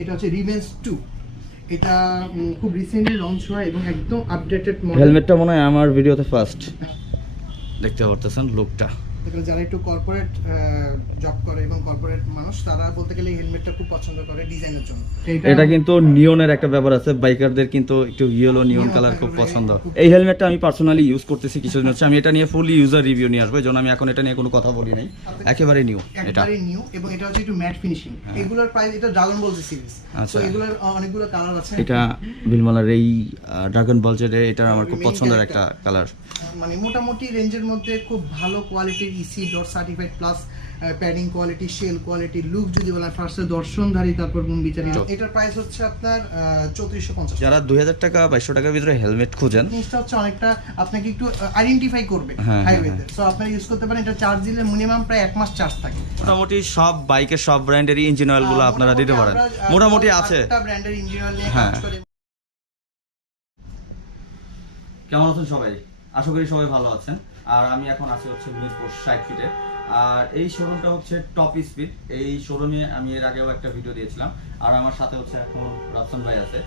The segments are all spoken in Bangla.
এটা হচ্ছে রিমেন্স 2। এটা খুব রিসেন্টলি লঞ্চ হয় এবং একদম আপডেটেড মডেল। হেলমেটটা মনে হয় আমার ভিডিওতে ফার্স্ট দেখতে পারতেছেন লুকটা। যারা একটু কর্পোরেট জব করে এবং কর্পোরেট মানুষ তারা বলতে গেলে এই হেলমেটটা খুব পছন্দ করে ডিজাইনের জন্য। এটা কিন্তু নিয়নের একটা ব্যাপার আছে, বাইকারদের কিন্তু একটু ইয়েলো নিয়ন কালার খুব পছন্দ। এই হেলমেটটা আমি পার্সোনালি ইউজ করতেছি কিছুদিন হচ্ছে। আমি এটা নিয়ে ফুলি ইউজার রিভিউ নিয়ে আসবো, যেন আমি এখন এটা নিয়ে কোনো কথা বলি নাই। একেবারে নিউ, একেবারে নিউ, এবং এটা হচ্ছে একটু ম্যাট ফিনিশিং। এগুলোর প্রাইস, এটা ড্রাগন বল সিরিজ, আচ্ছা, এগুলোর অনেকগুলো কালার আছে। এটা বিলমলার এই ড্রাগন বল যেটা, এটা আমার খুব পছন্দের একটা কালার। মানে মোটামুটি রেঞ্জের মধ্যে খুব ভালো কোয়ালিটির EC DOT certified plus padding quality, shell quality, look যদি বলেন ফার্স্টে দর্শনধারী, তারপর গুণ বিচারি। এটার প্রাইস হচ্ছে আপনার 3450। যারা 2000 টাকা 2200 টাকার ভিতরে হেলমেট খুঁজেন, জিনিসটা হচ্ছে অনেকটা আপনাকে একটু আইডেন্টিফাই করবে হাইওয়েতে, সো আপনারা ইউজ করতে পারেন। এটা চার্জ দিলে মিনিমাম প্রায় 1 মাস চার্জ থাকে। মোটামুটি সব বাইকের সব ব্র্যান্ডেরই ইঞ্জিন অয়েল গুলো আপনারা দিতে পারেন, মোটামুটি আছে। একটা ব্র্যান্ডের ইঞ্জিন অয়েল নিয়ে কাজ করে। কেমন আছেন সবাই? আশা করি সবাই ভালো আছেন। আর আমি এখন আছি হচ্ছে মিরপুর 60 ফিটে। আর এই শোরুমটা হচ্ছে টপ স্পিড। এই শোরুমে আমি এর আগেও একটা ভিডিও দিয়েছিলাম। আর আমার সাথে হচ্ছে এখন রাফসান ভাই আছে।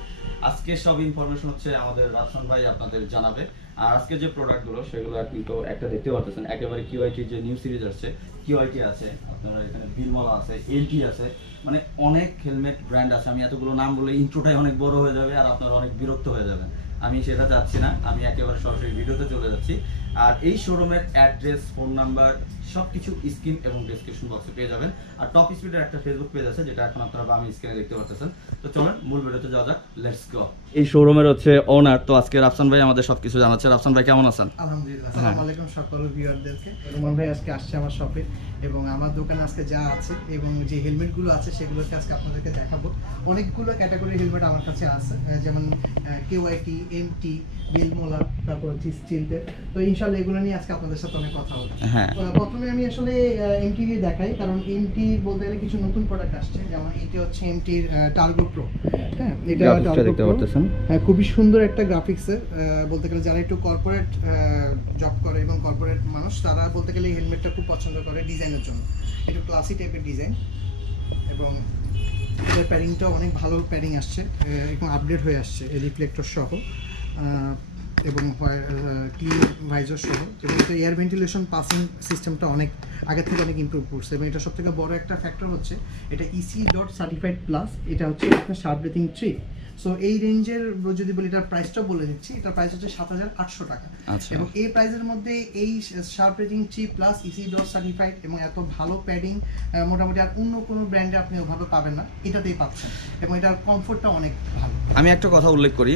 আজকে সব ইনফরমেশন হচ্ছে আমাদের রাফসান ভাই আপনাদের জানাবে। আর আজকে যে প্রোডাক্টগুলো সেগুলো কিন্তু একটা দেখতে পাচ্ছেন, একেবারে KYT যে নিউ সিরিজ আসছে, KYT আছে, আপনারা এখানে বিলমলা আছে, এলটি আছে, মানে অনেক হেলমেট ব্র্যান্ড আছে। আমি এতগুলো নাম বলে ইন্ট্রোটাই অনেক বড় হয়ে যাবে আর আপনারা অনেক বিরক্ত হয়ে যাবেন। আমি সেটা চাচ্ছি না, আমি একেবারে সরাসরি ভিডিওতে চলে যাচ্ছি। আর এই শোরুমের অ্যাড্রেস, ফোন নাম্বার সবকিছু স্ক্রিন এবং ডেসক্রিপশন বক্সে পেয়ে যাবেন। আর টপ স্পিডের একটা ফেসবুক পেজ আছে, যেটা এখন আপনারা বামে স্ক্রিনে দেখতে পাচ্ছেন। তো চলেন মূল ভিডিওতে যাওয়া যাক, লেটস গো। এই শোরুমের হচ্ছে ওনার, তো আজকে রাফসান ভাই আমাদের সবকিছু জানাচ্ছে। রাফসান ভাই কেমন আছেন? আলহামদুলিল্লাহ, আসসালামু আলাইকুম সকল ভিউয়ারদেরকে। রুমান ভাই আজকে আসছে আমার শপে এবং আমার দোকানে আজকে যা আছে এবং যে হেলমেটগুলো আছে সেগুলোকে আজকে আপনাদেরকে দেখাবো। অনেকগুলো ক্যাটাগরির হেলমেট আমার কাছে আছে, যেমন KYT, MT, বিলমোলা, তারপর হচ্ছে স্টিলদের। তো ইনশাআল্লাহ এগুলো নিয়ে আজকে আপনাদের সাথে অনেক কথা হবে। প্রথমে আমি আসলে MT দিয়ে দেখাই, কারণ MT বলতে গেলে কিছু নতুন প্রোডাক্ট আসছে। যেমন এটা হচ্ছে MT-র টার্গো প্রো। হ্যাঁ, এটা দেখতে পাচ্ছেন, হ্যাঁ, খুবই সুন্দর একটা গ্রাফিক্সের। বলতে গেলে যারা একটু কর্পোরেট জব করে এবং কর্পোরেট মানুষ তারা বলতে গেলে এই হেলমেটটা খুব পছন্দ করে ডিজাইনের জন্য। একটু ক্লাসি টাইপের ডিজাইন এবং এটার প্যাডিংটাও অনেক ভালো প্যাডিং আসছে এবং আপডেট হয়ে আসছে রিফ্লেক্টর সহ এবং ক্লিন ভাইজার সহ। এবং এটা এয়ার ভেন্টিলেশন পাসিং সিস্টেমটা অনেক আগের থেকে অনেক ইমপ্রুভ করছে। এবং এটা সবথেকে বড় একটা ফ্যাক্টর হচ্ছে এটা ইসি ডট সার্টিফাইড প্লাস। এটা হচ্ছে আপনার শার্প ব্রিথিং 3। সো এই রেঞ্জের যদি বলি, এটার প্রাইসটাও বলে দিচ্ছি। এটার প্রাইস হচ্ছে 7800 টাকা। এবং এই প্রাইসের মধ্যে এই sharp rating 3 plus EC DOT certified এবং এত ভালো প্যাডিং মোটামুটি আর অন্য কোনো ব্র্যান্ডে আপনি ওভাবে পাবেন না, এটাতেই পাচ্ছেন। এবং এটার কমফোর্টটা অনেক ভালো। আমি একটা কথা উল্লেখ করি,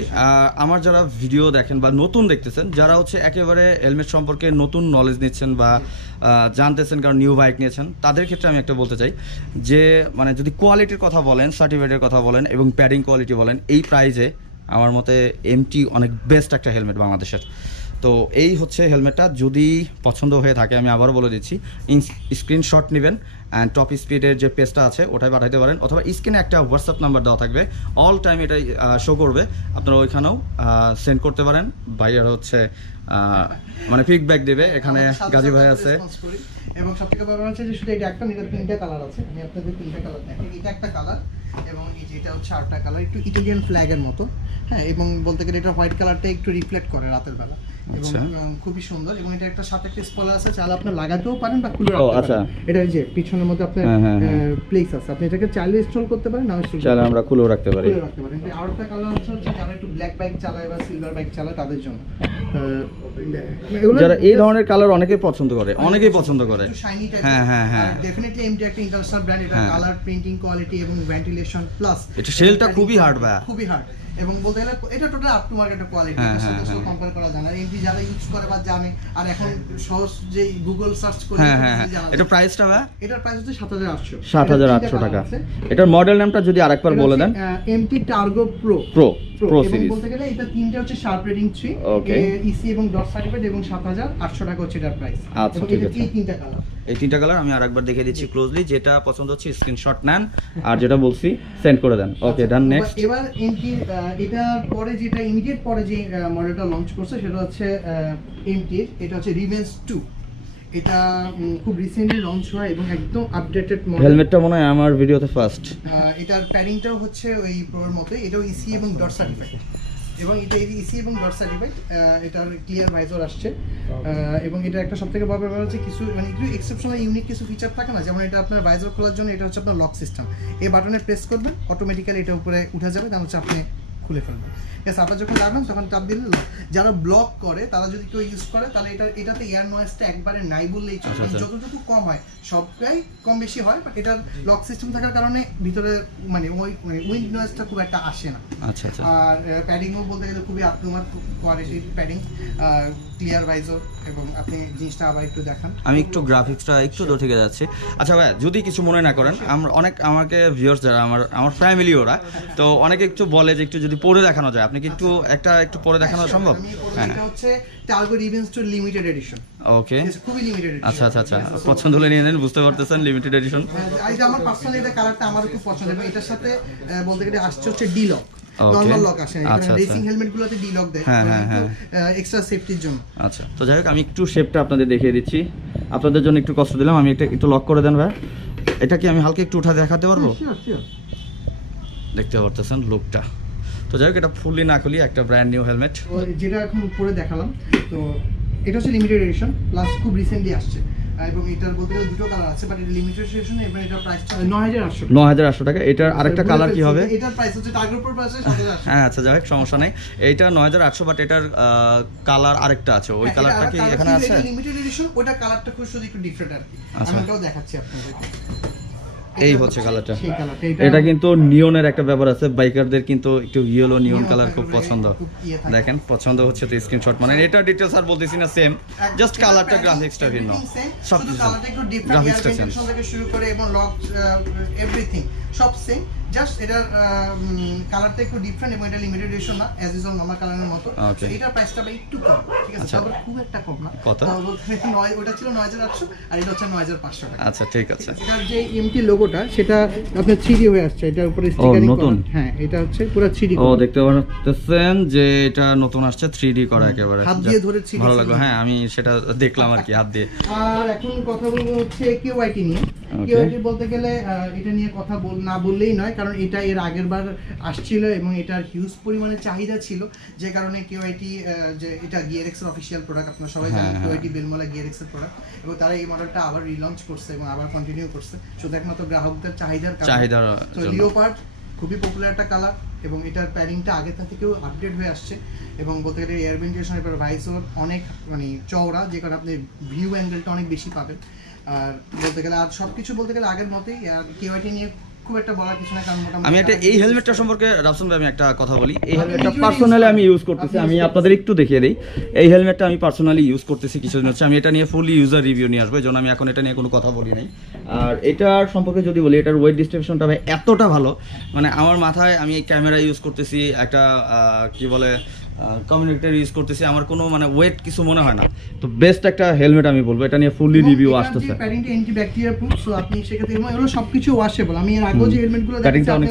আমার যারা ভিডিও দেখেন বা নতুন দেখতেছেন, যারা হচ্ছে একেবারে হেলমেট সম্পর্কে নতুন নলেজ নিচ্ছেন বা জানতেছেন, কারণ নিউ বাইক নিয়েছেন, তাদের ক্ষেত্রে আমি একটা বলতে চাই যে মানে যদি কোয়ালিটির কথা বলেন, সার্টিফিকেটের কথা বলেন এবং প্যাডিং কোয়ালিটি বলেন, এই প্রাইজে আমার মতে MT অনেক বেস্ট একটা হেলমেট বাংলাদেশের। তো এই হচ্ছে হেলমেটটা। যদি পছন্দ হয়ে থাকে আমি আবারও বলে দিচ্ছি, স্ক্রিনশট নেবেন অ্যান্ড টপ স্পিডের যে পেজটা আছে ওটাই পাঠাইতে পারেন, অথবা স্ক্রিনে একটা হোয়াটসঅ্যাপ নাম্বার দেওয়া থাকবে, অল টাইম এটাই শো করবে, আপনারা ওইখানেও সেন্ড করতে পারেন। ভাইয়ার হচ্ছে মানে ফিডব্যাক দেবে। এখানে গাজী ভাই আছে। এবং সবথেকে বড় হচ্ছে যে শুধু এটা একটা, এটা 3টা কালার আছে। আমি আপনাদের 3টা কালার দেখাই। এটা একটা কালার এবং এই যে এটা হচ্ছে আরেকটা কালার, একটু ইটালিয়ান ফ্ল্যাগের মতো। হ্যাঁ, এবং বলতে গেলে এটা হোয়াইট কালারটা একটু রিফ্লেক্ট করে রাতের বেলা এবং খুবই সুন্দর। এবং এটা একটা সাথে একটা স্পয়লার আছে, চাইলে আপনি লাগাতেও পারেন বা খুলে রাখতে পারেন। এটা যে পিছনের মধ্যে আপনার প্লেস আছে, আপনি এটাকে চাইলে ইনস্টল করতে পারেন, না চাইলে আমরা খুলেও রাখতে পারি। আরেকটা কালার হচ্ছে যারা একটু ব্ল্যাক বাইক চালায় বা সিলভার বাইক চালায় তাদের জন্য। যারা এই ধরনের কালার অনেকেই পছন্দ করে, অনেকেই পছন্দ করে। হ্যাঁ হ্যাঁ হ্যাঁ, ডেফিনেটলি এমটি একটা ইন্টারন্যাশনাল ব্র্যান্ড। এটা কালার, প্রিন্টিং কোয়ালিটি এবং ভেন্টিলেশন প্লাস এটা সেলটা খুবই হার্ড, খুবই হার্ড। এবং বলতে গেলে এটা total up to market quality, এর সাথে সাথে কম্পেয়ার করা যায় না। এমটি যারা ইউজ করে বা জানে, আর এখন সহজ যে গুগল সার্চ করে জানা। এটা প্রাইসটা ভাই? এটার প্রাইস হচ্ছে 7800 7800 টাকা। এটার মডেল নামটা যদি আরেকবার বলে দেন। এমটি টার্গো প্রো প্রো সিরিজ। বলতে গেলে এটা 3টা হচ্ছে শার্প রেটিং 3, ইসি এবং ডট সার্টিফাইড এবং 7800 টাকা হচ্ছে এটার প্রাইস। আচ্ছা, ঠিক আছে। এই 3টা কালার, এই 3টা কালার আমি আরেকবার দেখিয়ে দিচ্ছি ক্লোজলি। যেটা পছন্দ হচ্ছে স্ক্রিনশট নেন, আর যেটা বলছি সেন্ড করে দেন। ওকে, ডান। নেক্সট এবার এমটি এটার পরে যেটা ইমিডিয়েট পরে যে মডেলটা লঞ্চ করছে সেটা হচ্ছে এমটি, এটা হচ্ছে রিমেন্স 2। এটা খুব রিসেন্টলি লঞ্চ হয় এবং একদম আপডেটেড মডেল। হেলমেটটা মনে হয় আমার ভিডিওতে ফার্স্ট। এটার প্যাডিংটাও হচ্ছে ওই প্রোর মতোই, এটাও ইসি এবং ডট সার্টিফাইড, এবং এটা ইসি এবং ডট সার্টিফাইড। এটার ক্লিয়ার ভাইজর আসছে, এবং এটা একটা সবথেকে বড় ব্যাপার হচ্ছে কিছু মানে একটু এক্সেপশনাল ইউনিক কিছু ফিচার থাকে না, যেমন এটা আপনার ভাইজর খোলার জন্য এটা হচ্ছে আপনার লক সিস্টেম। এই বাটনে প্রেস করবেন, অটোমেটিক্যালি এটা উপরে উঠে যাবে, তাহলে হচ্ছে আপনি খুলে ফেলবেন। ঠিক আছে, আপনার যখন যাবেন তখন চাপ দিলে লক। যারা ব্লক করে তারা যদি কেউ ইউজ করে তাহলে এটাতে এয়ার নয়েজটা একবারে নাই বললেই চলে, যতটুকু কম হয়, সবটাই কম বেশি হয়, বাট এটার লক সিস্টেম থাকার কারণে ভিতরে মানে ওই উইন্ড নয়েজটা খুব একটা আসে না। আচ্ছা আচ্ছা। আর প্যাডিংও বলতে গেলে খুবই আপনুমার কোয়ালিটির প্যাডিং, ক্লিয়ার ভাইজর, এবং আপনি জিনিসটা আবার একটু দেখান। আমি একটু গ্রাফিক্সটা একটু দূর থেকে যাচ্ছি। আচ্ছা ভাই, যদি কিছু মনে না করেন, আমরা অনেক আমাকে ভিউয়ার্স যারা আমার ফ্যামিলি ওরা, তো অনেকে একটু বলে যে একটু যদি পরে দেখানো যায়, আপনি কি একটু একটু পরে দেখানো সম্ভব? হ্যাঁ, এটা হচ্ছে টার্গো রিভেন্স টু লিমিটেড এডিশন। ওকে, খুবই লিমিটেড এডিশন। আচ্ছা আচ্ছা আচ্ছা, পছন্দ হলে নিয়ে নেন, বুঝতে পারতেছেন লিমিটেড এডিশন। এটা আমার পার্সোনালি এটা কালারটা আমারও খুব পছন্দ, এবং এটার সাথে বলতে গেলে আসছে হচ্ছে D lock. Okay. Normal lock আসে না, আচ্ছা, রেসিং হেলমেটগুলোতে ডি লক দেয়, হ্যাঁ, হ্যাঁ, হ্যাঁ। এক্সট্রা সেফটির জন্য। আচ্ছা, তো যাই হোক, আমি একটু শেপটা আপনাদের দেখিয়ে দিচ্ছি, আপনাদের জন্য একটু কষ্ট দিলাম। আমি একটু লক করে দেন ভাই। এটা কি আমি হালকা একটু উঠা দেখাতে পারবো? দেখতে পারতেছেন লুকটা। তো যাই হোক, এটা ফুললি না খুলি একটা ব্র্যান্ড নিউ হেলমেট, যেটা এখন পরে দেখালাম। তো এটা হচ্ছে লিমিটেড এডিশন, প্লাস খুব রিসেন্টলি আসছে, এবং এটার বলতে গেলে দুটো কালার আছে, বাট এটা লিমিটেড এডিশন, এবং এটার প্রাইসটা 9800 টাকা। এটার আরেকটা কালার কি হবে? এটার প্রাইস হচ্ছে টার্গেট প্রো প্রাইস 7800। হ্যাঁ, আচ্ছা যাই হোক, সমস্যা নাই। এইটা 9800, বাট এটার কালার আরেকটা আছে, ওই কালারটা কি এখানে আছে? লিমিটেড এডিশন, ওটা কালারটা খুব শুধু একটু ডিফারেন্ট আর কি। আমি ওটাও দেখাচ্ছি আপনাদের। এই হচ্ছে কালারটা। এটা কিন্তু নিয়নের একটা ব্যাপার আছে, বাইকারদের কিন্তু একটু ইয়েলো নিয়ন কালার খুব পছন্দ। দেখেন পছন্দ হচ্ছে তো স্ক্রিনশট, মানে এটা ডিটেইলস আর বলতেছি না, সেম, জাস্ট কালারটা গ্রাফিক্সটা ভিন্ন, সব কিছু কালারটা একটু ডিফারেন্ট, গ্রাফিক্সটা চেঞ্জ থেকে শুরু করে এবং লক এভরিথিং সব সেম, জাস্ট এটার কালারটা একটু ডিফারেন্ট, এবং এটা লিমিটেড এডিশন না, অ্যাজ ইউজুয়াল নরমাল কালারের মতো। তো এটার প্রাইসটা একটু কম, ঠিক আছে, তবে খুব একটা কম না। কত? ওটা ছিল 9800, আর এটা হচ্ছে 9500 টাকা। আচ্ছা ঠিক আছে। এটার যে এমটি লোগোটা সেটা আপনার 3D হয়ে আসছে, এটার উপরে স্টিকারিং করা। নতুন? হ্যাঁ, এটা হচ্ছে পুরো 3D ও, দেখতে পাচ্ছেন যে এটা নতুন আসছে, 3D করা একেবারে, হাত দিয়ে ধরে 3D। ভালো লাগলো। হ্যাঁ, আমি সেটা দেখলাম আর কি হাত দিয়ে। আর এখন কথা বলবো হচ্ছে KYT নিয়ে। KYT বলতে গেলে এটা নিয়ে কথা না বললেই নয়, কারণ এটা এর আগের বার আসছিল এবং এটার হিউজ পরিমাণে চাহিদা ছিল, যে কারণে KYT যে এটা গিয়ারএক্স এর অফিশিয়াল প্রোডাক্ট, আপনারা সবাই জানেন KYT বিলমোলা গিয়ারএক্স এর প্রোডাক্ট, এবং তারা এই মডেলটা আবার রিলঞ্চ করছে এবং আবার কন্টিনিউ করছে, শুধু একমাত্র গ্রাহকদের চাহিদার কারণে। তো লিওপার্ড খুবই পপুলার একটা কালার, এবং এটার প্যাডিংটা আগে থেকেও আপডেট হয়ে আসছে, এবং বলতে গেলে এয়ার ভেন্টিলেশন, এবার ভাইসর অনেক মানে চওড়া, যে কারণে আপনি ভিউ অ্যাঙ্গেলটা অনেক বেশি পাবেন। আর বলতে গেলে আর সবকিছু বলতে গেলে আগের মতোই। আর KYT নিয়ে খুব একটা বলার কিছু না, কারণ আমি এই হেলমেটটা সম্পর্কে রাফসান ভাই আমি একটা কথা বলি। এই হেলমেটটা পার্সোনালি আমি ইউজ করতেছি, আমি আপনাদের একটু দেখিয়ে দিই। এই হেলমেটটা আমি পার্সোনালি ইউজ করতেছি কিছুদিন হচ্ছে। আমি এটা নিয়ে ফুলি ইউজার রিভিউ নিয়ে আসবো, যেন আমি এখন এটা নিয়ে কোনো কথা বলি নাই। আর এটার সম্পর্কে যদি বলি, এটার ওয়েট ডিস্ট্রিবিউশনটা ভাই এতটা ভালো, মানে আমার মাথায় আমি ক্যামেরা ইউজ করতেছি, একটা কি বলে কমিউনিকেটর ইউজ করতেছি, আমার কোনো মানে ওয়েট কিছু মনে হয় না। তো বেস্ট একটা হেলমেট আমি বলবো, এটা নিয়ে ফুললি রিভিউ আসতেছে। প্যাডিংটা অ্যান্টি ব্যাকটেরিয়া প্রুফ, সো আপনি সেক্ষেত্রে এগুলো সবকিছু ওয়াশেবল। আমি এর আগেও যে হেলমেটগুলো দেখেছি আপনি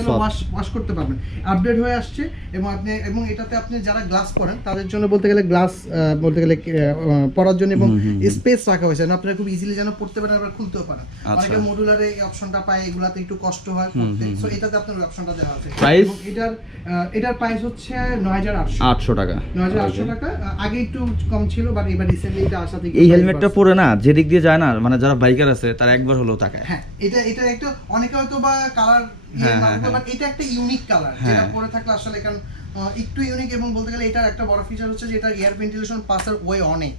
ওয়াশ করতে পারবেন, আপডেট হয়ে আসছে। এবং এটাতে আপনি যারা গ্লাস পরেন তাদের জন্য বলতে গেলে গ্লাস বলতে গেলে পরার জন্য এবং স্পেস রাখা হয়েছে, আপনারা খুব ইজিলি যেন পড়তে পারেন, আবার খুলতেও পারেন। অনেকে মডুলারে এই অপশনটা পায়, এগুলাতে একটু কষ্ট হয় পড়তে, সো এটাতে আপনার অপশনটা দেওয়া আছে। এবং এটার প্রাইস হচ্ছে 9800 টাকা। 9800 টাকা। আগে একটু কম ছিল, বাট এবার রিসেন্টলি এটা আসা থেকে এই হেলমেটটা পরে না যেদিক দিয়ে যায় না, মানে যারা বাইকার আছে তারা একবার হলেও তাকায়। হ্যাঁ, এটা একটা অনেকে হয়তো বা কালার বাট এটা একটা ইউনিক কালার, যেটা পরে থাকলে আসলে কারণ একটু ইউনিক, এবং বলতে গেলে এটার একটা বড় ফিচার হচ্ছে যে এটা এয়ার ভেন্টিলেশন পাসের ওয়ে অনেক,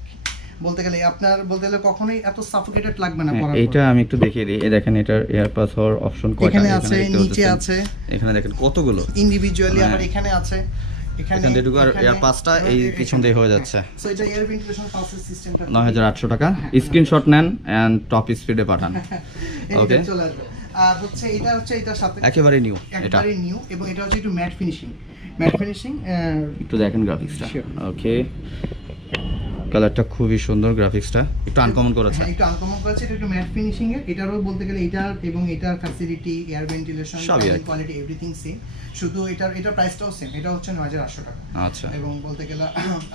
বলতে গেলে আপনার বলতে গেলে কখনোই এত সাফোকেটেড লাগবে না পরার পর। এটা আমি একটু দেখিয়ে দিই। এই দেখেন এটার এয়ার পাস হওয়ার অপশন কয়টা এখানে আছে, নিচে আছে, এখানে দেখেন কতগুলো ইন্ডিভিজুয়ালি আবার এখানে আছে, এখানে যেটুকু আর এয়ার পাসটা এই পিছন দিয়ে হয়ে যাচ্ছে। সো এটা এয়ার ভেন্টিলেশন পাসের সিস্টেমটা 9800 টাকা। স্ক্রিনশট নেন এন্ড টপ স্পিডে পাঠান। ওকে, চলে আসবে। আর হচ্ছে এটার সাথে একেবারে নিউ, একেবারে নিউ, এবং এটা হচ্ছে একটু ম্যাট ফিনিশিং। একটু দেখেন গ্রাফিক্সটা। ওকে, কালারটা খুবই সুন্দর, গ্রাফিক্সটা একটু আনকমন করেছে। হ্যাঁ একটু আনকমন করেছে, এটা একটু ম্যাট ফিনিশিং এর। এটারও বলতে গেলে এটার এবং এটার facility, air ventilation, quality everything same, শুধু এটার প্রাইসটাও সেম। এটা হচ্ছে 9800 টাকা। আচ্ছা। এবং বলতে গেলে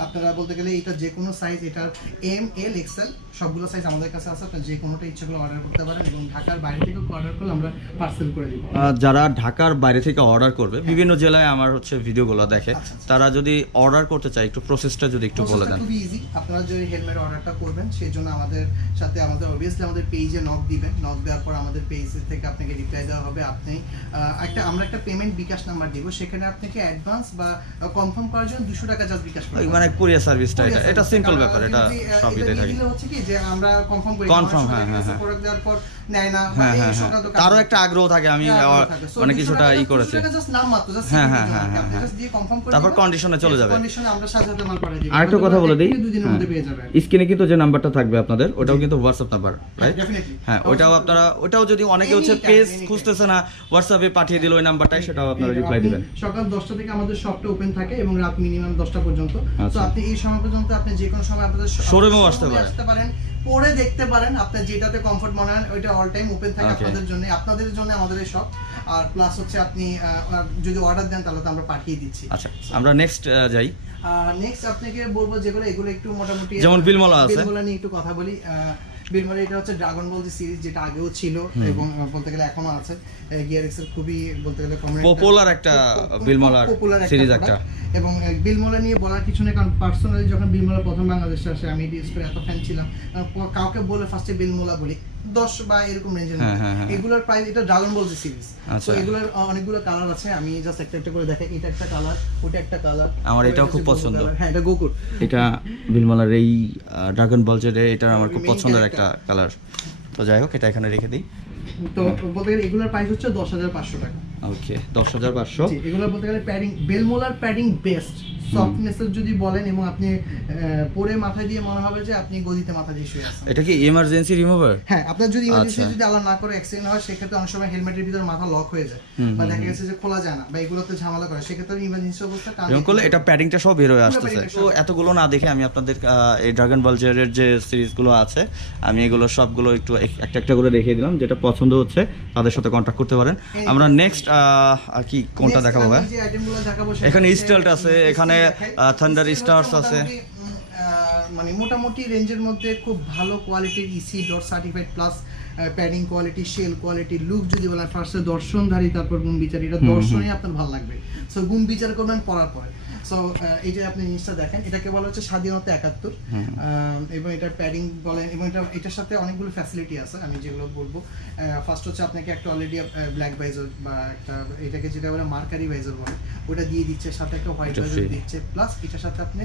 আপনারা বলতে গেলে এটা যে কোনো সাইজ, এটার এম এল এক্সেল সবগুলো সাইজ আমাদের কাছে আছে। আপনি যে কোনোটা ইচ্ছেগুলো অর্ডার করতে পারেন, এবং ঢাকার বাইরে থেকে অর্ডার করলে আমরা পার্সেল করে দিব। যারা ঢাকার বাইরে থেকে অর্ডার করবে, বিভিন্ন জেলায় আমার হচ্ছে ভিডিওগুলো দেখে, তারা যদি অর্ডার করতে চায় একটু প্রসেসটা যদি একটু বলে দেন। খুবই ইজি। আপনারা যদি হেলমেট অর্ডারটা করবেন সেই জন্য আমাদের সাথে অবভিয়াসলি আমাদের পেজে নক দিবেন। নক দেওয়ার পর আমাদের পেজ থেকে আপনাকে রিপ্লাই দেওয়া হবে। আপনি আমরা একটা পেমেন্ট বিকাশ নাম্বার দিব, সেখানে আপনাকে অ্যাডভান্স বা কনফার্ম করার জন্য 200 টাকা জাস্ট বিকাশ করতে হবে। মানে কুরিয়ার সার্ভিসটা এটা সিম্পল ব্যাপার, এটা সবই দেখাই। এটা হচ্ছে কি যে আমরা কনফার্ম করি, প্রোডাক্ট দেওয়ার পর নেয় না, এই সংক্রান্ত তারও একটা আগ্রহ থাকে। আমি অনেক কিছুটা করেছি, জাস্ট নাম মাত্র, জাস্ট আপনি জাস্ট দিয়ে কনফার্ম করে তারপর কন্ডিশনে চলে যাবে। কন্ডিশনে আমরা সাথে মাল পাঠিয়ে দিব। আরেকটা কথা বলে দেই, 2 দিনের মধ্যে পেয়ে যাবেন। স্ক্রিনে কিন্তু যে নাম্বারটা থাকবে আপনাদের, ওটাও কিন্তু হোয়াটসঅ্যাপ নাম্বার, রাইট? ডেফিনেটলি। হ্যাঁ, ওটাও আপনারা, ওটাও যদি অনেকে হচ্ছে পেজ খুঁজতেছে না, হোয়াটসঅ্যাপে পাঠিয়ে দিল ওই নাম্বারটাই, সেটাও আপনারা রিপ্লাই দিবেন। সকাল 10টা থেকে আমাদের শপটা ওপেন থাকে এবং রাত মিনিমাম 10টা পর্যন্ত। তো আপনি এই সময় পর্যন্ত আপনি যে কোনো সময় আপনাদের শোরুমেও আসতে পারেন, পরে দেখতে পারেন, আপনি যেটাতে কমফর্ট মনে হয় ওইটা অল টাইম ওপেন থাকে আপনাদের জন্য আমাদের এই শপ। আর প্লাস হচ্ছে আপনি যদি অর্ডার দেন তাহলে তো আমরা পাঠিয়ে দিচ্ছি। আচ্ছা, আমরা নেক্সট যাই। নেক্সট আপনাকে বলবো যেগুলো, এগুলো একটু মোটামুটি, যেমন বিলমোলা আছে, বিলমোলা নিয়ে একটু কথা বলি। বিলমোলা এটা হচ্ছে ড্রাগন বল সিরিজ, যেটা আগেও ছিল এবং বলতে গেলে এখনো আছে। গিয়ারএক্স এর খুবই বলতে গেলে পপুলার একটা বিলমোলা সিরিজ একটা। এবং বিলমোলা নিয়ে বলার কিছু নেই, কারণ পার্সোনালি যখন বিলমোলা প্রথম বাংলাদেশে আসে আমি ডিসপ্লে এত ফ্যান ছিলাম, কাউকে বলে ফার্স্টে বিলমোলা বলি 10 বা এরকম রেঞ্জের। এগুলোর প্রাইস, এটা ড্রাগন বল সিরিজ, তো এগুলোর অনেকগুলো কালার আছে। আমি জাস্ট একটা করে দেখাই। এটা একটা কালার, ওটা একটা কালার, আমার এটাও খুব পছন্দ। হ্যাঁ, এটা গোকুর, এটা বিলমোলার এই ড্রাগন বল যেটা, এটা আমার খুব পছন্দের একটা কালার। তো যাই হোক, এটা এখানে রেখে দিই। তো বলতে গেলে এগুলোর প্রাইস হচ্ছে 10,500 টাকা। ওকে, 10,500। এগুলো বলতে গেলে প্যাডিং, বেলমোলার প্যাডিং বেস্ট সফটনেসের যদি বলেন, এবং আপনি পরে মাথায় দিয়ে মনে হবে যে আপনি গদিতে মাথা দিয়ে শুয়ে আছেন। এটা কি ইমার্জেন্সি রিমুভার? হ্যাঁ, আপনার যদি ইমার্জেন্সি যদি আল্লাহ না করে অ্যাক্সিডেন্ট হয়, সেক্ষেত্রে অনেক সময় হেলমেটের ভিতরে মাথা লক হয়ে যায়, বা দেখা গেছে যে খোলা যায় না, বা এগুলোতে ঝামেলা করে, সেক্ষেত্রে ইমার্জেন্সি অবস্থা কারণ করলে এটা প্যাডিংটা সব বের হয়ে আসতেছে। তো এতগুলো না দেখে আমি আপনাদের এই ড্রাগন বলজের যে সিরিজগুলো আছে, আমি এগুলো সবগুলো একটু একটা একটা করে দেখিয়ে দিলাম। যেটা পছন্দ হচ্ছে তাদের সাথে কন্ট্যাক্ট করতে পারেন। আমরা নেক্সট কি কোনটা দেখাবো ভাই? এখানে স্টেলট আছে, এখানে থান্ডার স্টারস আছে, মানে মোটামুটি রেঞ্জের মধ্যে খুব ভালো কোয়ালিটির EC DOT certified plus padding quality, shell quality, look যদি বলেন ফার্স্টে দর্শনধারী, তারপর গুণ বিচার। এটা দর্শনই আপনার ভালো লাগবে, সো গুণ বিচার করবেন পড়ার পরে। সো এই যে আপনি জিনিসটা দেখেন, এটাকে বলা হচ্ছে স্বাধীনতা 71, এবং এটার প্যাডিং বলেন, এবং এটার সাথে অনেকগুলো ফ্যাসিলিটি আছে আমি যেগুলো বলবো। ফার্স্ট হচ্ছে আপনাকে একটা অলরেডি ব্ল্যাক ভাইজার বা একটা এটাকে যেটা বলে মার্কারি ভাইজার বলে, ওটা দিয়ে দিচ্ছে, সাথে একটা হোয়াইট ভাইজার দিচ্ছে, প্লাস এটার সাথে আপনি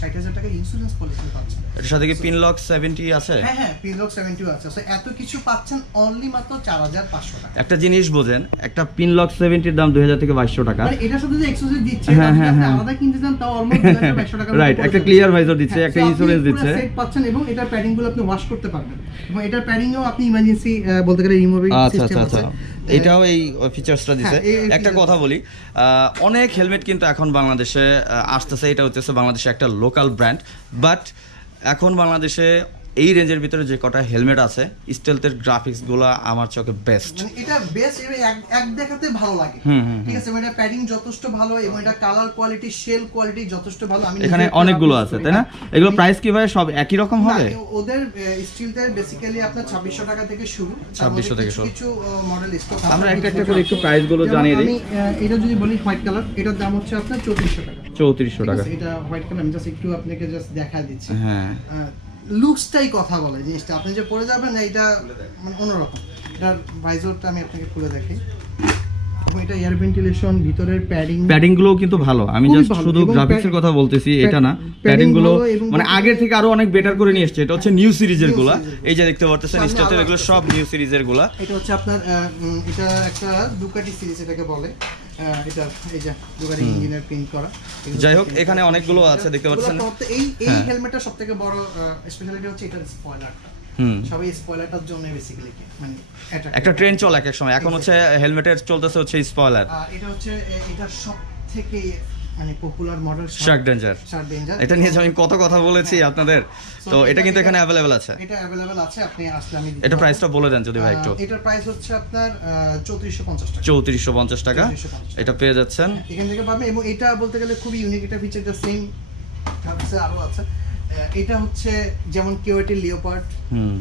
60,000 টাকা ইন্স্যুরেন্স পলিসি পাচ্ছেন। এর সাথে কি পিনলক 70 আছে? হ্যাঁ হ্যাঁ, পিনলক 70 আছে। সো এত কিছু পাচ্ছেন অনলি মাত্র 4,500 টাকা। একটা জিনিস বোঝেন, একটা পিনলক 70 এর দাম 2000 থেকে 2200 টাকা। মানে এটা শুধু যে এক্সক্লুসিভ দিচ্ছে, আপনি আলাদা কিনতে চান তাও অলমোস্ট 2200 টাকা। রাইট, একটা ক্লিয়ার ভাইজার দিচ্ছে, একটা ইন্স্যুরেন্স দিচ্ছে, সেট পাচ্ছেন, এবং এটার প্যাডিং গুলো আপনি ওয়াশ করতে পারবেন, এবং এটার প্যাডিংও আপনি ইমার্জেন্সি বলতে গেলে রিমুভিং সিস্টেম আছে। এটাও এই ফিচারসটা দিছে। একটা কথা বলি, অনেক হেলমেট কিন্তু এখন বাংলাদেশে আসতেছে, এটা হচ্ছে বাংলাদেশে একটা লোকাল ব্র্যান্ড, বাট এখন বাংলাদেশে এই রেঞ্জের ভিতরে যে কটা হেলমেট আছে, স্টেলথের গ্রাফিক্স গুলো আমার চোখে বেস্ট। মানে এটা বেস্ট, এক দেখাতে ভালো লাগে, ঠিক আছে। এটা প্যাডিং যথেষ্ট ভালো, এবং এটা কালার কোয়ালিটি, শেল কোয়ালিটি যথেষ্ট ভালো। আমি এখানে অনেকগুলো আছে, তাই না? এগুলো প্রাইস কি ভাই সব একই রকম হবে? ওদের স্টিলটার বেসিক্যালি আপনার 2600 টাকা থেকে শুরু, 2600 থেকে শুরু। কিছু মডেল স্টক। আমরা একটা একটা করে একটু প্রাইস গুলো জানিয়ে দিই। আমি এটা যদি বলি হোয়াইট কালার, এটার দাম হচ্ছে আপনার 3400 টাকা। 3400 টাকা। এটা হোয়াইট কালার, আমি জাস্ট একটু আপনাকে জাস্ট দেখাই দিচ্ছি। হ্যাঁ, লুকসটাই কথা বলে, জিনিসটা আপনি যে পরে যাবেন এটা মানে অন্যরকম। এটার ভাইজরটা আমি আপনাকে খুলে দেখাই, এবং এটা এয়ার ভেন্টিলেশন, ভিতরের প্যাডিং গুলো কিন্তু ভালো। আমি জাস্ট শুধু গ্রাফিক্সের কথা বলতেছি, এটা না, প্যাডিং গুলো মানে আগের থেকে আরো অনেক বেটার করে নিয়ে এসেছে। এটা হচ্ছে নিউ সিরিজের গুলা, এই যে দেখতে পারতেছেন স্টেটের, এগুলো সব নিউ সিরিজের গুলা। এটা হচ্ছে আপনার এটা একটা ডুকাটি সিরিজ এটাকে বলে। এটা এই যে ডুকাটি ইঞ্জিনের প্রিন্ট করা। যাই হোক, এখানে অনেকগুলো আছে দেখতে পাচ্ছেন। এই হেলমেটের সবথেকে বড় স্পেশালিটি হচ্ছে এটার স্পয়লারটা। সবাই স্পয়লারটার জন্য বেসিক্যালি মানে একটা ট্রেন্ড চলে এক সময়, এখন হচ্ছে হেলমেটের চলতেছে হচ্ছে স্পয়লার। এটা হচ্ছে এটা সবথেকে মানে পপুলার মডেল শার্ক ডেঞ্জার। এটা নিয়ে আমি কত কথা বলেছি আপনাদের, তো এটা কিন্তু এখানে अवेलेबल আছে। এটা अवेलेबल আছে, আপনি আসলে আমি এটা প্রাইসটা বলে দেন যদি ভাই একটু। এটার প্রাইস হচ্ছে আপনার 3450 টাকা। 3450 টাকা এটা পেয়ে যাচ্ছেন এখান থেকে পাবেন। এবং এটা বলতে গেলে খুবই ইউনিক একটা ফিচার, এটা সেম আছে আরো আছে। এটা হচ্ছে যেমন KYT লিওপার্ড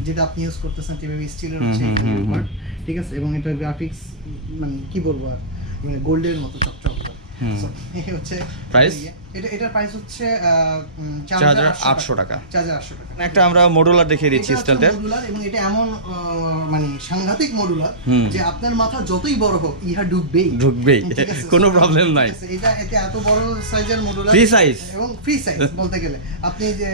যেটা আপনি ইউজ করতেছেন, টিভি স্টিলের হচ্ছে লিওপার্ড, ঠিক আছে। এবং এটা গ্রাফিক্স মানে কি বলবো আর, মানে গোল্ডের মতো চকচক করে। এই হচ্ছে প্রাইস, এটার প্রাইস হচ্ছে 4800 টাকা। 4800 টাকা। একটা আমরা মডুলার দেখিয়ে দিচ্ছি স্টাইলটা, মডুলার, এবং এটা এমন মানে সাংঘাতিক মডুলার যে আপনার মাথা যতই বড় হোক ইহা ঢুকবেই, কোনো প্রবলেম নাই। এটা এত বড় সাইজের মডুলার, ফ্রি সাইজ এবং ফ্রি সাইজ বলতে গেলে আপনি যে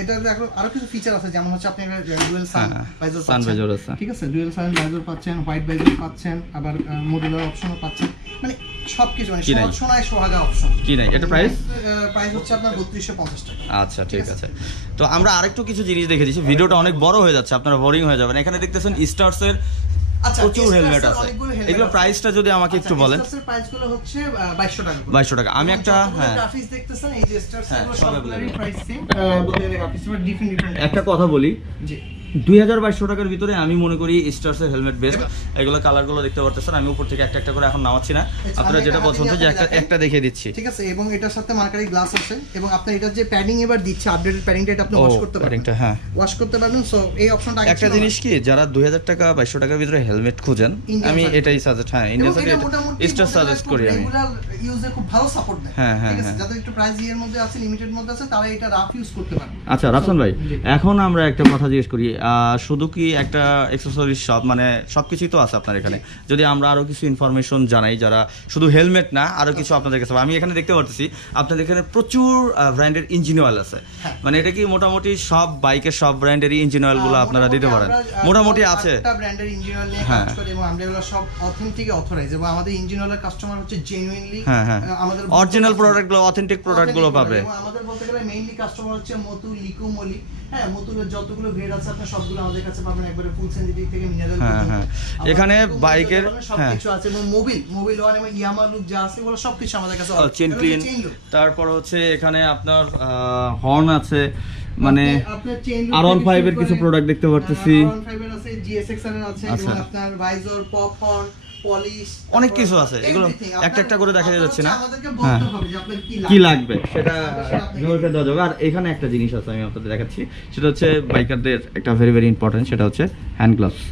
এটার আরো কিছু ফিচার আছে, যেমন হচ্ছে আপনি ডুয়াল সান ভাইজার পাচ্ছেন, ঠিক আছে, ডুয়াল সান ভাইজার পাচ্ছেন, হোয়াইট ভাইজার পাচ্ছেন, আবার মডুলার অপশনও পাচ্ছেন, মানে সবকিছু, মানে সোনায় সোহাগা অপশন কি নাই। এটা প্রাইস হচ্ছে আপনার 3250 টাকা। আচ্ছা ঠিক আছে। তো আমরা আরেকটু কিছু জিনিস দেখে দিচ্ছি, ভিডিওটা অনেক বড় হয়ে যাচ্ছে, আপনারা বোরিং হয়ে যাবেন। এখানে দেখতেছেন স্টার্স এর প্রচুর হেলমেট আছে, এগুলো প্রাইসটা যদি আমাকে একটু বলেন। স্টার্সের প্রাইসগুলো হচ্ছে 2200 টাকা। 2200 টাকা। আমি একটা গ্রাফিক্স দেখতেছেন, এই যে স্টার্সের সবগুলোরই প্রাইস সেম, বলতে গেলে গ্রাফিক্সের ডিফারেন্ট। একটা কথা বলি, জি 2200 টাকার ভিতরে আমি মনে করি স্টার্সের হেলমেট বেস্ট। এগুলো কালারগুলো দেখতে পারতেছেন, আমি উপর থেকে একটা একটা করে এখন নামাচ্ছি না, আপনারা যেটা পছন্দ যে একটা দেখিয়ে দিচ্ছি, ঠিক আছে। এবং এটার সাথে মার্কারি গ্লাস আছে, এবং আপনার এটা যে প্যাডিং এবার দিচ্ছে আপডেটেড প্যাডিংটা, এটা আপনি ওয়াশ করতে পারবেন। হ্যাঁ ওয়াশ করতে পারবেন। সো এই অপশনটা একটা জিনিস কি, যারা 2000 টাকা 2200 টাকার ভিতরে হেলমেট খুঁজেন, আমি এটাই সাজেস্ট, হ্যাঁ ইন্ডিয়ান সাইড স্টার সাজেস্ট করি আমি। রেগুলার ইউজে খুব ভালো সাপোর্ট দেয়, হ্যাঁ হ্যাঁ, ঠিক আছে। যাদের একটু প্রাইস এর মধ্যে আছে, লিমিটেড মধ্যে আছে, তারা এটা রাফ ইউজ করতে পারে। আচ্ছা রাফসান ভাই, এখন আমরা একটা কথা জিজ্ঞেস করি, শুধু কি একটা অ্যাকসেসরিজ শপ, মানে সবকিছুই তো আছে আপনার এখানে, যদি আমরা আরো কিছু ইনফরমেশন জানাই, যারা শুধু হেলমেট না আরো কিছু আপনাদের কাছে, আমি এখানে দেখতে পাচ্ছি আপনাদের এখানে প্রচুর ব্র্যান্ডের ইঞ্জিন অয়েল আছে, মানে এটা কি মোটামুটি সব বাইকের সব ব্র্যান্ডের ইঞ্জিন অয়েল গুলো আপনারা দিতে পারেন? মোটামুটি আছে একটা ব্র্যান্ডের ইঞ্জিন অয়েল নিয়ে কাজ করি, এবং আমরা এগুলো সব অথেন্টিক অথরাইজ, এবং আমাদের ইঞ্জিন অয়েলের কাস্টমার হচ্ছে জেনুইনলি আমাদের অরিজিনাল প্রোডাক্ট গুলো, অথেন্টিক প্রোডাক্ট গুলো পাবে। এবং আমাদের বলতে গেলে মেইনলি কাস্টমার হচ্ছে মতু, লিকু, মলি, হ্যাঁ মতুলের যতগুলো গ্রেড আছে আপনি সবগুলো আমাদের কাছে পাবেন, একবারে ফুল সেনসিটিভ থেকে মিনারেল পর্যন্ত। এখানে বাইকের সবকিছু আছে, এবং মোবিল ওয়ান এবং ইয়ামা লুক যা আছে ওগুলো সবকিছু আমাদের কাছে আছে। চেইন ক্লিন, তারপর হচ্ছে এখানে আপনার হর্ন আছে, মানে R15 এর কিছু প্রোডাক্ট দেখতে পারতেছি, R15 এর আছে, GSX এর আছে, এবং আপনার ভাইজর, পপ হর্ন, পলিশ, অনেক কিছু আছে, এগুলো একটা একটা করে দেখা যাচ্ছে না, আমাদেরকে বলতে হবে যে আপনার কি লাগবে সেটা জোরকে দেওয়া যাবে। আর এখানে একটা জিনিস আছে আমি আপনাদের দেখাচ্ছি, সেটা হচ্ছে বাইকারদের একটা ভেরি ভেরি ইম্পর্টেন্ট, সেটা হচ্ছে হ্যান্ড গ্লাভস।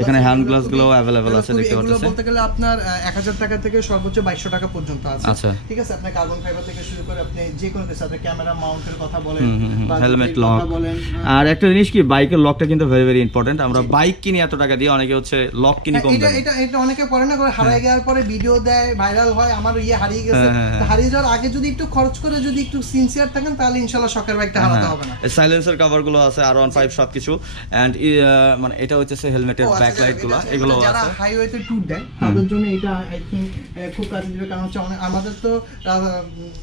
এখানে হ্যান্ড গ্লাভস গুলো अवेलेबल আছে, দেখতে পাচ্ছেন। এগুলো বলতে গেলে আপনার 1000 টাকা থেকে সর্বোচ্চ 2200 টাকা পর্যন্ত আছে। আচ্ছা ঠিক আছে, আপনি কার্বন ফাইবার থেকে শুরু করে আপনি যে কোনো কিছু, আপনি ক্যামেরা মাউন্টের কথা বলেন বা হেলমেট লক বলেন। আর একটা জিনিস কি, বাইকের লকটা কিন্তু ভেরি ভেরি ইম্পর্টেন্ট। আমরা বাইক কিনি এত টাকা দিয়ে, অনেকে হচ্ছে লক কিনি কম দামে, এটা অনেকে করে না, করে হারায় যাওয়ার পরে ভিডিও দেয়, ভাইরাল হয়, আমার হারিয়ে গেছে। হারিয়ে যাওয়ার আগে যদি একটু খরচ করে যদি একটু সিনসিয়ার থাকেন, তাহলে ইনশাআল্লাহ শখের বাইকটা হারাতে হবে না। সাইলেন্সার কভার গুলো আছে, R15 সবকিছু, এন্ড মানে এটা হচ্ছে হেলমেটের ব্যাকলাইট গুলো, এগুলো আছে। যারা হাইওয়েতে ট্যুর দেয় তাদের জন্য এটা আই থিং খুব কাজে দিবে, কারণ হচ্ছে আমাদের তো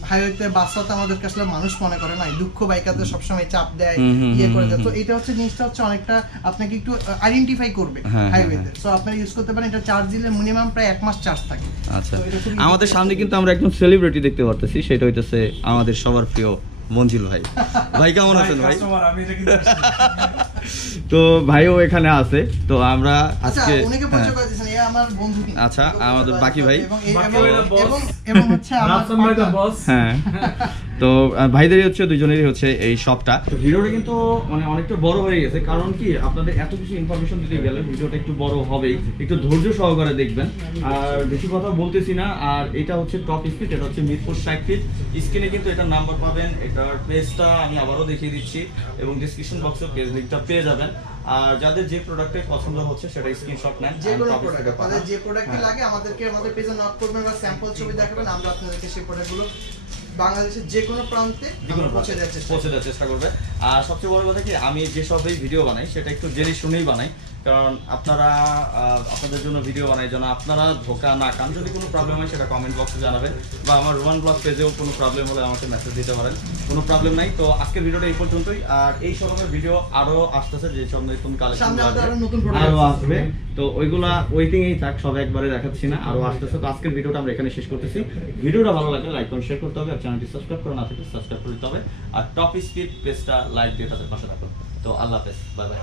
হাইওয়েতে বাসটাতে আমাদের কাছে মানুষ মনে করে না, দুঃখ বাইকারদের সবসময় চাপ দেয়, ইয়ে করে দেয়। তো এটা হচ্ছে জিনিসটা হচ্ছে অনেকটা আপনাকে একটু আইডেন্টিফাই করবে হাইওয়েতে। সো আপনারা ইউজ করতে পারেন, এটা চার্জ দিলে মিনিমাম প্রায় 1 মাস চার্জ থাকে। আচ্ছা, আমাদের সামনে কিন্তু আমরা একদম সেলিব্রিটি দেখতে পারতেছি, সেটা হইতেছে আমাদের সবার প্রিয় মঞ্জিল ভাই। ভাই কেমন আছেন ভাই? তো ভাইও এখানে আছে, তো আমরা আজকে আচ্ছা আমাদের বাকি ভাই হ্যাঁ, তো ভাইদেরই হচ্ছে দুজনেরই হচ্ছে এই শপটা। ভিডিওটা কিন্তু মানে অনেকটা বড় হয়ে গেছে, কারণ কি আপনাদের এত কিছু ইনফরমেশন দিতে গেলে ভিডিওটা একটু বড় হবেই, একটু ধৈর্য সহকারে দেখবেন। আর বেশি কথা বলতেছি না। আর এটা হচ্ছে টপ স্পিড, এটা হচ্ছে মিরপুর 60 ফিট। স্ক্রিনে কিন্তু এটার নাম্বার পাবেন, এটার পেজটা আমি আবারও দেখিয়ে দিচ্ছি, এবং ডিসক্রিপশন বক্সে পেজ লিংকটা পেয়ে যাবেন। আর যাদের যে প্রোডাক্টে পছন্দ হচ্ছে সেটা স্ক্রিনশট নেন, যে কোনো প্রোডাক্ট আপনাদের যে প্রোডাক্টই লাগে আমাদেরকে আমাদের পেজে নক করবেন বা স্যাম্পল ছবি দেখাবেন, আমরা আপনাদেরকে সেই প্রোডাক্টগুলো বাংলাদেশের যে কোনো প্রান্তে পৌঁছে দেওয়ার চেষ্টা করবে। আর সবচেয়ে বড় কথা কি, আমি যেসব এই ভিডিও বানাই সেটা একটু জেনে শুনেই বানাই, কারণ আপনারা আপনাদের জন্য ভিডিও বানাই যেন আপনারা ধোকা না খান। যদি কোনো প্রবলেম হয় সেটা কমেন্ট বক্সে জানাবেন, বা আমার রুমান ব্লগ পেজেও কোনো প্রবলেম হলে আমাকে মেসেজ দিতে পারেন, কোনো প্রবলেম নাই। তো আজকের ভিডিওটা এই পর্যন্তই। আর এই শোরুমের ভিডিও আরো আসতেছে, যে সব নতুন কালেকশন আরো আসবে, তো ওইগুলা ওয়েটিংয়েই থাক, সব একবারে দেখাচ্ছি না, আরো আসতেছে। তো আজকের ভিডিওটা আমরা এখানে শেষ করতেছি। ভিডিওটা ভালো লাগলে লাইক করুন, শেয়ার করতে হবে, আর চ্যানেলটি সাবস্ক্রাইব করা না থাকলে সাবস্ক্রাইব করে দিতে হবে, আর টপ স্পিড পেজটা লাইক দিয়ে তাদের পাশে রাখুন। তো আল্লাহ হাফেজ, বাই বাই।